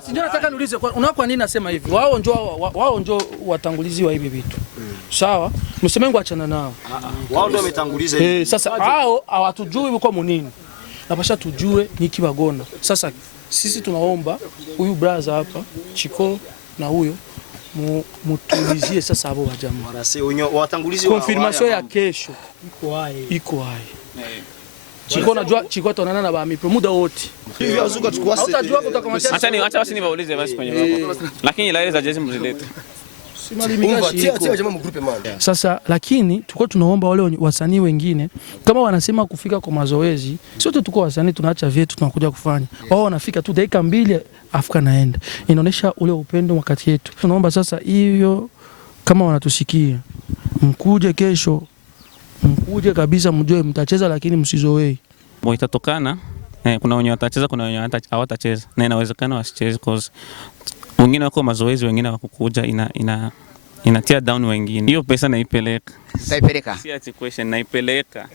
Sijui nataka niulize kwa nini nasema hivi? Wao ndio watangulizi wa hivi vitu. Sawa? Msemengo achana nao. Wao ndio wametanguliza hivi. Sasa hao hawatujui uko munini. Napasha tujue ni kibagona. Sasa sisi tunaomba huyu brother hapa Chiko na huyo mutulizie sasa hapo wajamaa. Watangulizi wa confirmation ya kesho iko hai. Chiko najua Chiko tunaonana na ba mipro muda wote. Hivi azuka tukua sasa. Utajua kutakomatia. Acha basi niwaulize basi kwenye wako. Lakini la za jezi mzilete. Sasa lakini tuko tunaomba wale wasanii wengine kama wanasema kufika kwa mazoezi, sote tuko wasanii tunaacha vyetu tunakuja kufanya. Wao wanafika tu dakika 2 Afrika naenda. Inaonesha ule upendo wakati yetu. Tunaomba sasa hiyo kama wanatusikia mkuje kesho, mkuje kabisa, mjue mtacheza lakini msizoei. Itatokana kuna wenye watacheza, kuna wenye hawatacheza. Na inawezekana wasicheze cause wengine wako mazoezi, wengine wakukuja inatia down wengine. Hiyo pesa naipeleka. Taipeleka. Si ati question naipeleka.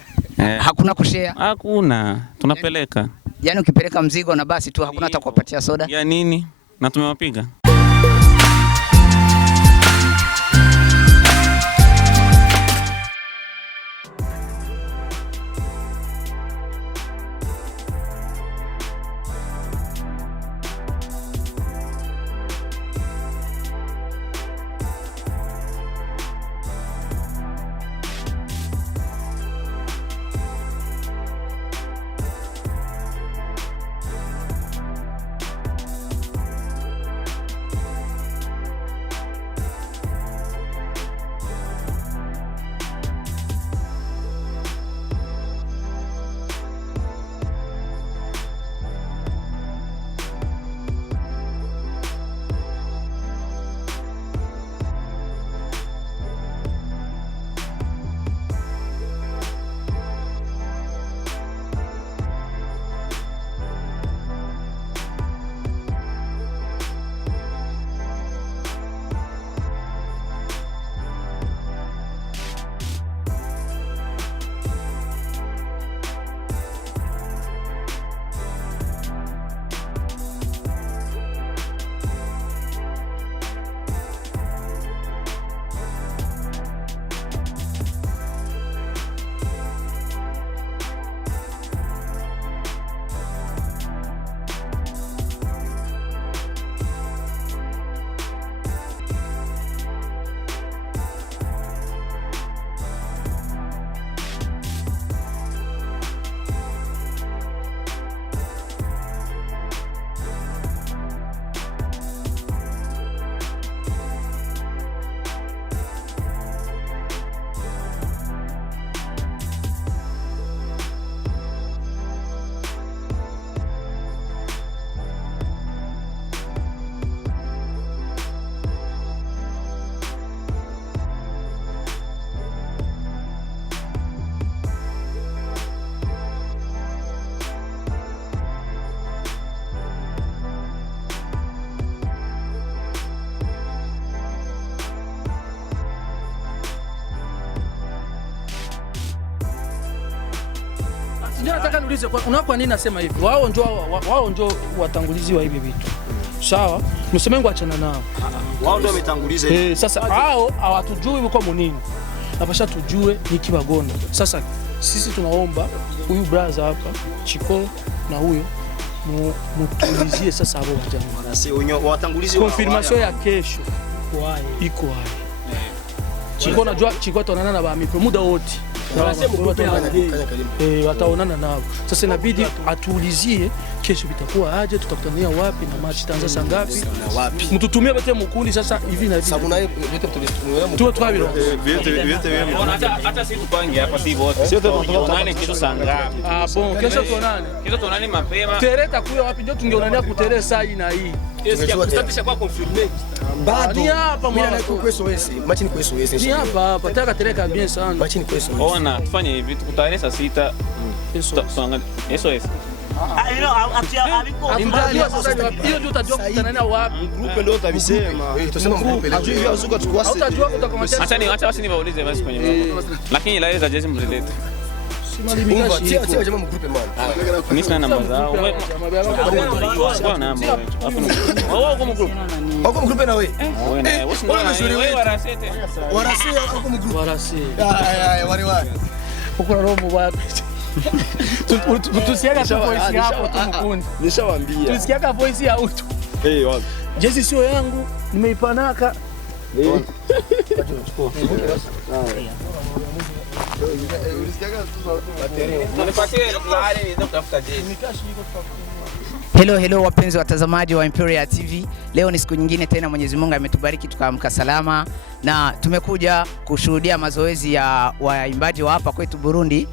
Hakuna kushare. Hakuna. Tunapeleka. Yaani ukipeleka mzigo na basi tu hakuna hata kuwapatia soda. Ya nini? Na tumewapiga. Sijui nataka niulize kwa nini nasema hivi? Wao ndio watangulizi wa hivi vitu. Sawa? Msemengo achana nao. Wao ndio wametanguliza hivi. Sasa hao hawatujui uko munini. Napasha tujue ni kibagona. Sasa sisi tunaomba huyu brother hapa Chiko na huyo mutulizie sasa hapo wajamaa. Watangulizi wa confirmation ya kesho iko hai. Chiko najua Chiko tunaonana na ba mipro muda wote. Wataonana nao. Sasa inabidi atuulizie kesho bitakuwa aje, tutakutania wapi na match itaanza saa ngapi? Mtutumie bete mkundi sasa hivi na hivi. Sababu na hiyo tu twabiro. Hata si tupange hapa si wote. Sio tunaonana kesho saa ngapi? Bon, kesho tuonane. Kesho tuonane mapema. Tereta kuyo wapi ndio tungeonania kutere saa hii na hii. Est-ce que kustatisha kwa confirmer? Bado. Ni hapa mimi na kwa SOS. Match ni kwa SOS. Ni hapa taka tereka bien sana. Match ni kwa SOS. Ona tufanye hivi tukutane saa 6. SOS. Hiyo ndio utajua kutanana wapi. Group ndio utabisema. Tuseme group. Hivi azuka tukua sasa. Utajua kutakomatia. Acha basi niwaulize basi kwenye wako. Lakini la za jezi mzilete. Tia jamaa mgrupe man. Mimi sina namba zao. Wewe namba. Wao kwa mgrupe. Wako mgrupe na wewe? Wewe warasete. Warasi wako mgrupe. Warasi. Wale. Uko na roho mbaya. Tusiaga tu voice hapo tu mkundi. Nishawaambia. Tusiaga voice ya utu. Wapi? Jezi sio yangu, nimeipanaka. Hello wapenzi watazamaji wa Imperial TV. Leo ni siku nyingine tena, Mwenyezi Mungu ametubariki tukaamka salama na tumekuja kushuhudia mazoezi ya waimbaji wa hapa kwetu Burundi.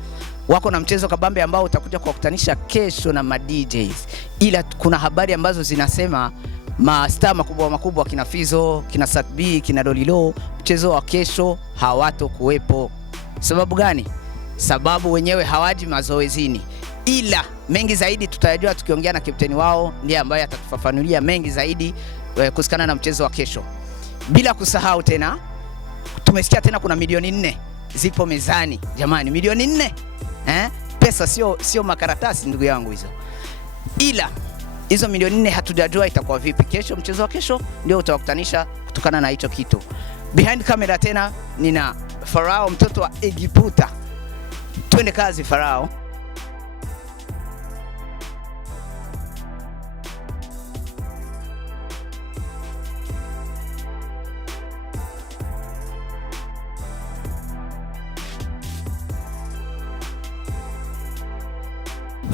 Wako na mchezo kabambe ambao utakuja kuwakutanisha kesho na ma DJs. Ila kuna habari ambazo zinasema mastaa makubwa kina Fizzo, kina Satb, kina Lolilo, mchezo wa kesho hawato kuwepo. Sababu gani? Sababu wenyewe hawaji mazoezini. Ila mengi zaidi tutayajua tukiongea na kapteni wao, ndiye ambaye atatufafanulia mengi zaidi kuhusiana na mchezo wa kesho. Bila kusahau tena, tumesikia tena kuna milioni 4 zipo mezani. Jamani, milioni 4. Pesa sio makaratasi ndugu yangu hizo. Ila hizo milioni 4 hatujajua itakuwa vipi. Kesho, mchezo wa kesho ndio utawakutanisha kutokana na hicho kitu. Behind camera tena nina Farao, mtoto wa Egiputa. Twende kazi Farao.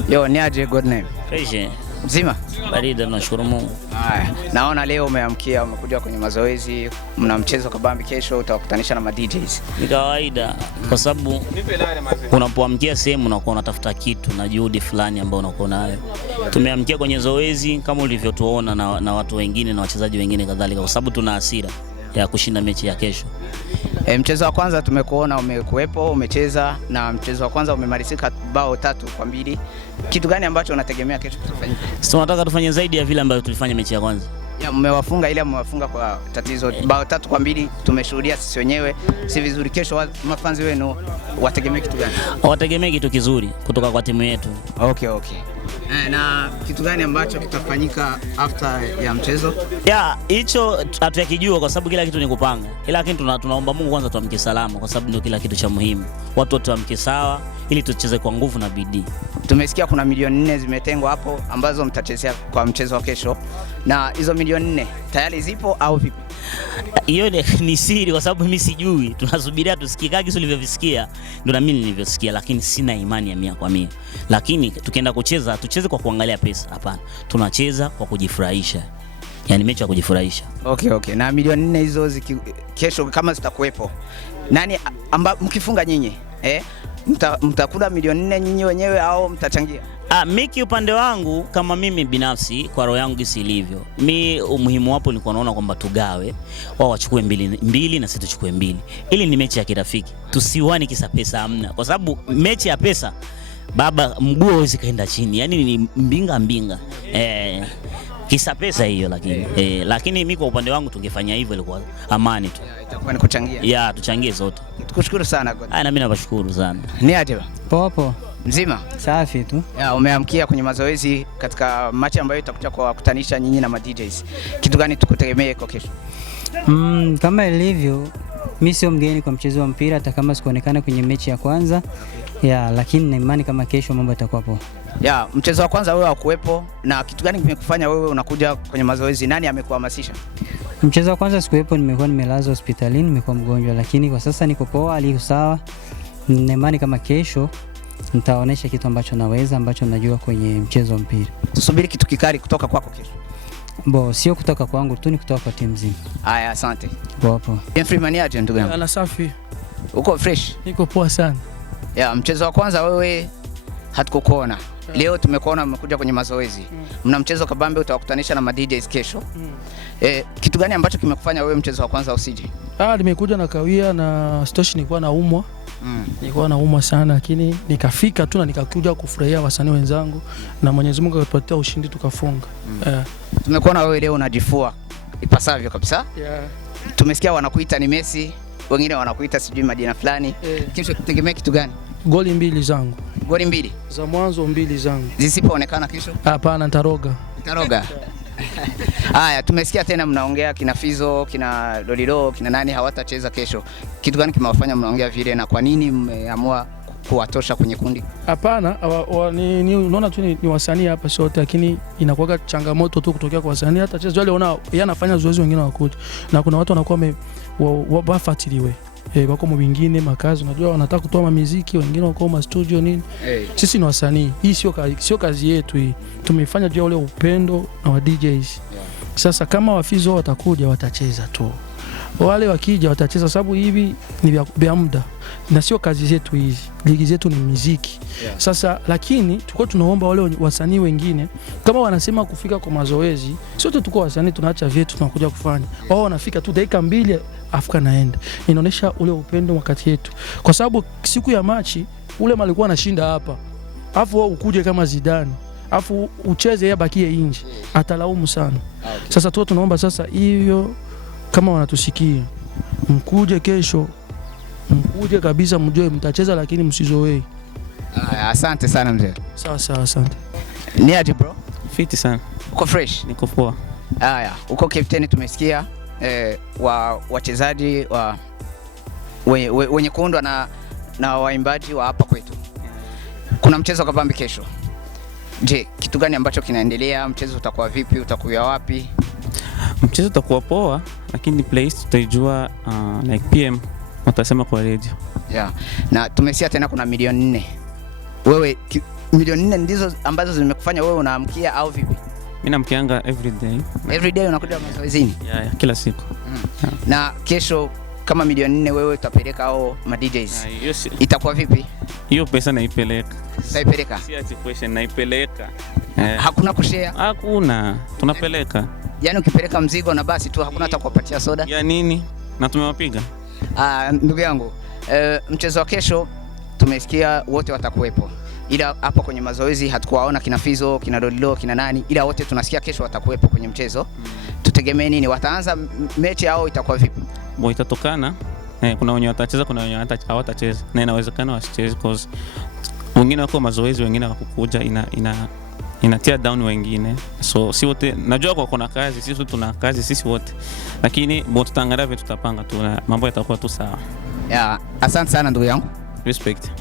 Yo, niaje good name? Fresh. Mzima? Barida, nashukuru Mungu. Haya, naona leo umeamkia, umekuja kwenye mazoezi, mna mchezo kabambi kesho utawakutanisha na ma DJs. Ni kawaida kwa sababu unapoamkia sehemu unakuwa unatafuta kitu na juhudi fulani ambayo unakuwa nayo. Tumeamkia kwenye zoezi kama ulivyotuona na watu wengine na wachezaji wengine kadhalika, kwa sababu tuna hasira ya kushinda mechi ya kesho. Mchezo wa kwanza tumekuona umekuepo, umecheza na mchezo wa kwanza umemalizika bao 3-2. Kitu gani ambacho unategemea kesho kitafanyika? Sisi tunataka tufanye zaidi ya vile ambavyo tulifanya mechi ya kwanza. Ya mmewafunga, ile mmewafunga kwa tatizo bao 3-2 tumeshuhudia sisi wenyewe si vizuri. Kesho mafanzi wenu wategemea kitu gani? Wategemea kitu kizuri kutoka kwa timu yetu. Okay. Na kitu gani ambacho kitafanyika after ya mchezo? Ya, hicho hatuyakijua kwa sababu kila kitu ni kupanga. Lakini tunaomba Mungu kwanza tuamke salama kwa sababu ndio kila kitu cha muhimu. Watu wote waamke sawa ili tucheze kwa nguvu na bidii. Tumesikia kuna milioni 4 zimetengwa hapo ambazo mtachezea kwa mchezo wa kesho. Na hizo milioni 4 tayari zipo au vipi? Hiyo ni siri kwa sababu mimi sijui. Tunasubiria tusikie kama kisu ulivyovisikia ndio na mimi nilivyosikia, lakini sina imani ya 100%. Lakini tukienda kucheza tucheze kwa kuangalia pesa, hapana. Tunacheza kwa kujifurahisha. Yaani mechi ya kujifurahisha. Okay. Na milioni 4 hizo kesho kama zitakuwepo, nani mkifunga nyinyi? Mtakula milioni 4 nyinyi wenyewe au mtachangia? Miki upande wangu kama mimi binafsi kwa roho yangu gisi ilivyo. Umuhimu wapo ni kuona kwamba tugawe, wao wachukue 2 na sisi tuchukue 2. Ili ni mechi ya kirafiki. Tusiwani kisa pesa hamna. Kwa sababu mechi ya pesa baba mguu hawezi kaenda chini. Yaani ni mbinga. Kisa pesa hiyo lakini mimi kwa upande wangu tungefanya hivyo ilikuwa amani tu. Itakuwa ni kuchangia. Ya, tuchangie zote. Tukushukuru sana God. Na mimi nakushukuru sana. Ni aje? Popo. Mzima? Safi tu. Ya, umeamkia kwenye mazoezi katika mechi ambayo itakuja kuwakutanisha nyinyi na ma DJs. Kitu gani tukutegemee kwa kesho? Kama ilivyo, mimi sio mgeni kwa mchezo wa mpira hata kama sikuonekana kwenye mechi ya kwanza. Ya, lakini na imani kama kesho mambo yatakuwa poa. Ya, mchezo wa kwanza wewe hakuepo, na kitu gani kimekufanya wewe unakuja kwenye mazoezi? Nani amekuhamasisha? Mchezo wa kwanza sikuepo, nimekuwa nimelazwa hospitalini, nimekuwa mgonjwa, lakini kwa sasa niko poa, hali sawa. Na imani kama kesho nitaonesha kitu ambacho naweza, ambacho najua kwenye mchezo wa mpira. Tusubiri kitu kikali kutoka kwako kesho. Sio kutoka kwangu tu, ni kutoka kwa timu nzima. Haya, asante. Popo. Freeman aje ndugu yangu? Ana safi. Uko fresh? Niko poa sana. Ya, mchezo wa kwanza wewe hatukukuona. Leo tumekuona umekuja kwenye mazoezi. Mna mchezo kabambe utawakutanisha na ma DJs kesho. Kitu gani ambacho kimekufanya wewe mchezo wa kwanza usije? Nimekuja na kawia na stoshi, nilikuwa naumwa. Nilikuwa naumwa sana, lakini nikafika tu na nikakuja kufurahia wasanii wenzangu na Mwenyezi Mungu akatupatia ushindi tukafunga. Tumekuona wewe leo unajifua ipasavyo kabisa. Tumesikia wanakuita ni Messi, wengine wanakuita sijui majina fulani. Kesho tutegemea kitu gani? Goli 2 zangu. Goli 2 za mwanzo, 2 zangu. Zisipoonekana kesho? Hapana, nitaroga. Utaroga. Haya, tumesikia tena mnaongea kina Fizzo, kina Lolilo, kina nani hawatacheza kesho. Kitu gani kimewafanya mnaongea vile na kwa nini mmeamua kuwatosha kwenye kundi? Hapana, unaona tu ni wasanii hapa sote, lakini inakuwa changamoto tu kutokea kwa wasanii. Hata chezo wale unaona yeye anafanya zoezi, wengine wakuja, na kuna watu wanakuwa wafuatiliwe wako mwingine makazi, unajua wanataka kutoa muziki, wengine wako ma studio nini. Sisi ni wasanii, hii sio kazi yetu hii. Tumefanya juu ule upendo na wa DJs. Sasa kama Wafizzo watakuja watacheza tu, wale wakija watacheza, sababu hivi ni vya muda na sio kazi zetu hizi. Ligi zetu ni muziki. Sasa lakini tuko tunaomba wale wasanii wengine kama wanasema kufika kwa mazoezi, sote tuko wasanii tunaacha vyetu tunakuja kufanya. Wao wanafika tu dakika 2 Afrika naenda. Inaonesha ule upendo wakati yetu. Kwa sababu siku ya machi ule malikuwa anashinda hapa. Alafu wao ukuje kama Zidane. Alafu ucheze yeye bakie nje. Atalaumu sana. Sasa tu tunaomba sasa hiyo kama wanatusikia, mkuje kesho. Mkuje kabisa, mjue mtacheza lakini msizoee. Asante sana mzee. Sawa, asante. Ni aje bro? Fiti sana. Uko fresh? Niko poa. Haya, uko captain, tumesikia wachezaji wenye kuundwa na waimbaji wa hapa kwetu. Kuna mchezo kabambi kesho. Je, kitu gani ambacho kinaendelea? Mchezo utakuwa vipi? Utakuwa wapi? Mchezo utakuwa poa, lakini place tutajua like PM watasema kwa radio. Na tumesikia tena kuna milioni 4. Wewe milioni 4 ndizo ambazo zimekufanya wewe unaamkia au vipi? Mimi namkianga every day. Every day unakuja mazoezini? Kila siku. Na kesho kama milioni 4 wewe utapeleka au ma DJs? Itakuwa vipi? Hiyo pesa naipeleka. Naipeleka? Si ati question, naipeleka. Hakuna kushare? Hakuna, tunapeleka. Yaani ukipeleka mzigo na basi tu, hakuna hata kuwapatia soda? Ya nini? Na tumewapiga. Ndugu yangu, mchezo wa kesho tumesikia wote watakuwepo. Ila hapa kwenye mazoezi hatukuwaona kina Fizzo, kina Lolilo, kina nani, ila wote tunasikia kesho watakuwepo kwenye mchezo. Tutegemee nini? Wataanza mechi au itakuwa vipi? Itatokana. Kuna wenye watacheza, kuna wenye hawatacheza. Na inawezekana wasicheze cause wengine wako mazoezi, wengine wakukuja, inatia down wengine. So si wote, najua kwa kuna kazi, sisi tuna kazi sisi wote. Lakini tutaangalia vitu, tutapanga tu na mambo yatakuwa tu sawa. Asante sana ndugu yangu. Respect.